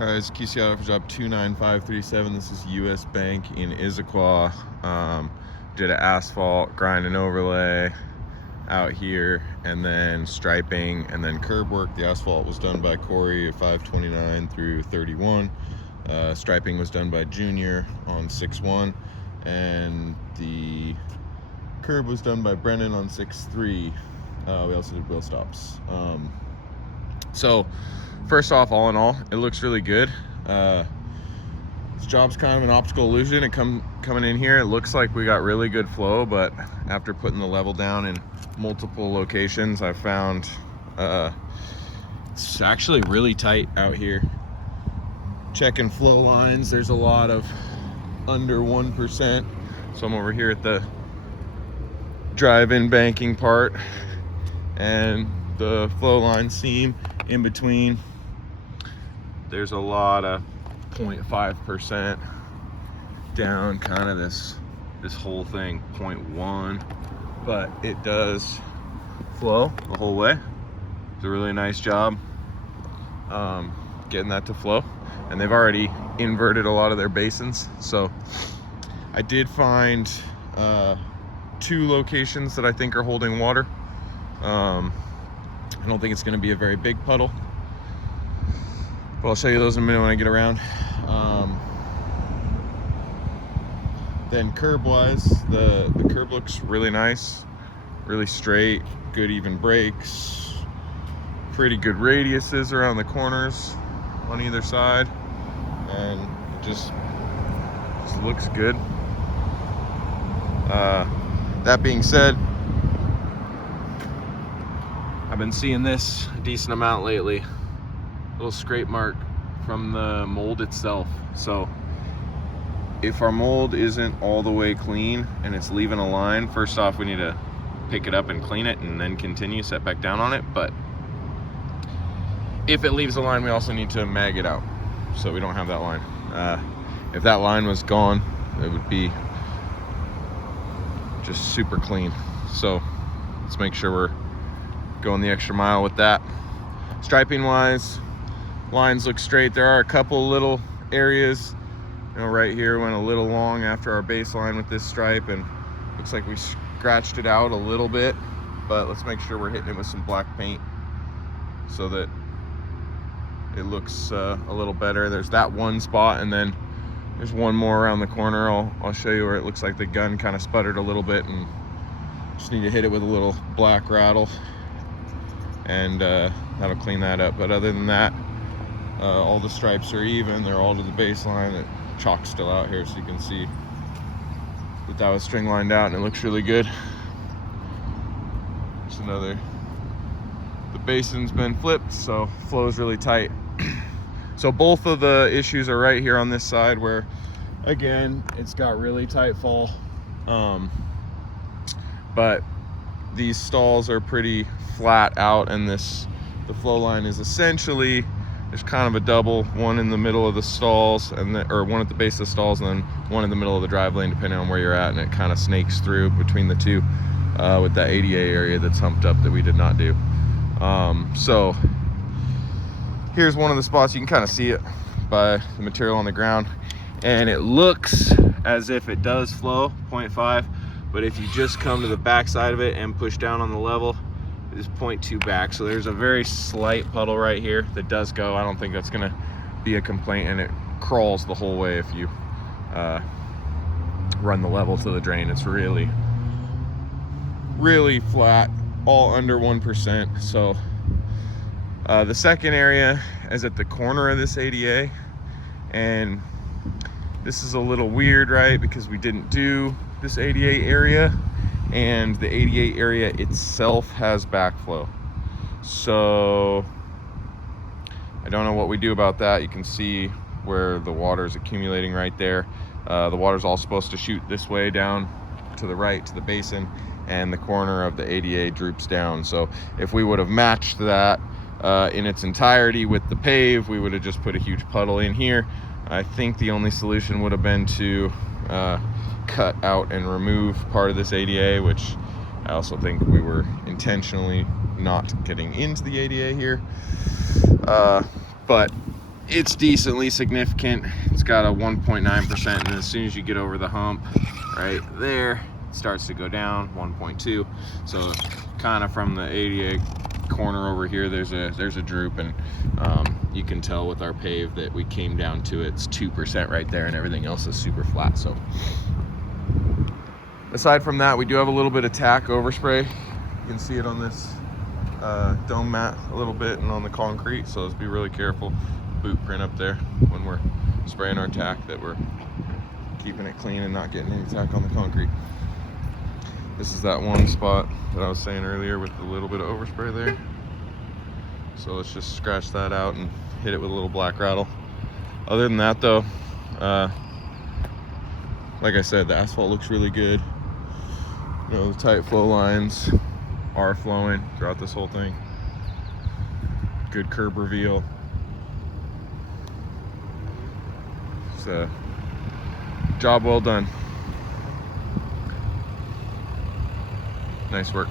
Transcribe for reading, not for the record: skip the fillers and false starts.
It's QC for job 29537. This is US Bank in Issaquah. Did an asphalt grind and overlay out here, and then striping, and then curb work. The asphalt was done by Corey at 529 through 31. Striping was done by Junior on 6-1, and the curb was done by Brennan on 6-3. We also did wheel stops. So first off, all in all, it looks really good. This job's kind of an optical illusion. It coming in here, it looks like we got really good flow, but after putting the level down in multiple locations, I found it's actually really tight out here. Checking flow lines, there's a lot of under 1%. So I'm over here at the drive-in banking part, and the flow line seam in between, there's a lot of 0.5% down, kind of this whole thing 0.1, but it does flow the whole way. It's a really nice job getting that to flow, and they've already inverted a lot of their basins. So I did find 2 locations that I think are holding water. I don't think it's going to be a very big puddle, but I'll show you those in a minute when I get around. Then curb wise, the curb looks really nice, really straight, good even brakes, pretty good radiuses around the corners on either side, and it just looks good. That being said, I've been seeing this a decent amount lately. Little scrape mark from the mold itself. So if our mold isn't all the way clean and it's leaving a line, first off, we need to pick it up and clean it and then continue, set back down on it. But if it leaves a line, we also need to mag it out so we don't have that line. If that line was gone, it would be just super clean. So let's make sure we're going the extra mile with that. Striping wise, lines look straight. There are a couple little areas, right here went a little long after our baseline with this stripe, and looks like we scratched it out a little bit, but let's make sure we're hitting it with some black paint so that it looks a little better. There's that one spot, and then there's one more around the corner. I'll show you where it looks like the gun kind of sputtered a little bit, and just need to hit it with a little black rattle, and that'll clean that up. But other than that, all the stripes are even. They're all to the baseline. The chalk's still out here, so you can see that was string lined out, and it looks really good. Just another, the basin's been flipped, so flow's really tight. So both of the issues are right here on this side, where again it's got really tight fall, but these stalls are pretty flat out, and the flow line is essentially, there's kind of a double, one in the middle of the stalls, or one at the base of the stalls, and then one in the middle of the drive lane, depending on where you're at, and it kind of snakes through between the two, with that ADA area that's humped up that we did not do. So here's one of the spots. You can kind of see it by the material on the ground, and it looks as if it does flow 0.5, but if you just come to the back side of it and push down on the level, it is 0.2 back. So there's a very slight puddle right here that does go. I don't think that's gonna be a complaint, and it crawls the whole way if you run the level to the drain. It's really, really flat, all under 1%. So the second area is at the corner of this ADA, and this is a little weird, right? Because we didn't do this ADA area, and the ADA area itself has backflow. So I don't know what we do about that. You can see where the water is accumulating right there. The water's all supposed to shoot this way down to the right to the basin, and the corner of the ADA droops down. So if we would have matched that in its entirety with the pave, we would have just put a huge puddle in here. I think the only solution would have been to cut out and remove part of this ADA, which I also think we were intentionally not getting into the ADA here. But it's decently significant. It's got a 1.9%, and as soon as you get over the hump right there, it starts to go down 1.2. So kind of from the ADA corner over here, there's a droop, and you can tell with our pave that we came down to it's 2% right there, and everything else is super flat. So aside from that, we do have a little bit of tack overspray. You can see it on this dome mat a little bit and on the concrete, so let's be really careful. Boot print up there when we're spraying our tack, that we're keeping it clean and not getting any tack on the concrete. This is that one spot that I was saying earlier with a little bit of overspray there. So let's just scratch that out and hit it with a little black rattle. Other than that though, like I said, the asphalt looks really good. You know, the tight flow lines are flowing throughout this whole thing. Good curb reveal. It's a job well done. Nice work.